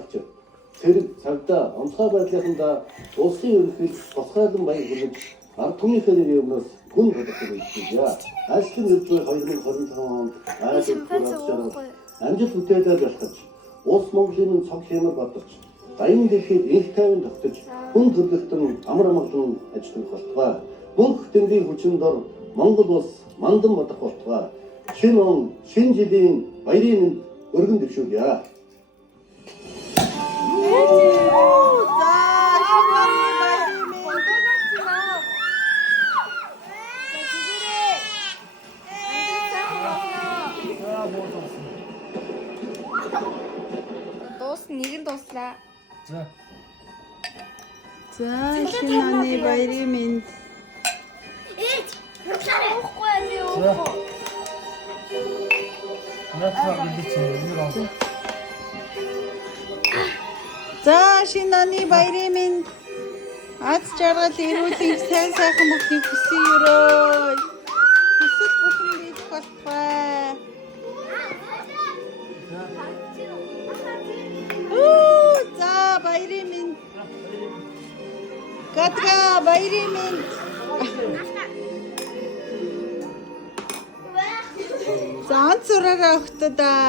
хаагч сэрэг цагдаа онцгой байдлынханда улсын ерөнхийд тусгайлан баяр хүргэж ард түмнийхээ нэрийн өмнөөс гүн төлөвлөж байна. Ажлын нэрзээ 2025 онд амжилт бүтээлээр бэлтгэж улс Монголын цог хэмээн бодож баян дэлхийд их тайван тогтож хүн төрлөختөн амар амгалан ажиллах болтугай. Бүх тэнгэрийн хүчин дор Монгол улс мандан бодох болтугай. Шинэ он, шинэ жилийн баярын өргөн дэвшүүлье. Нэгэн дуслаа. За. За, шинэ оны баярын мэнд. Уухгүй ами уухгүй. Натаа бидээ За, шинэ оны баярын мэнд. Аз жаргал эрүүлэн сайн сайхан бүхнийг хүсье өрөө. Хүсэл бүхэн бийх болтугай. За, баярын мэнд. Гадга баярын мэнд. За, онцороо өгтөдөө.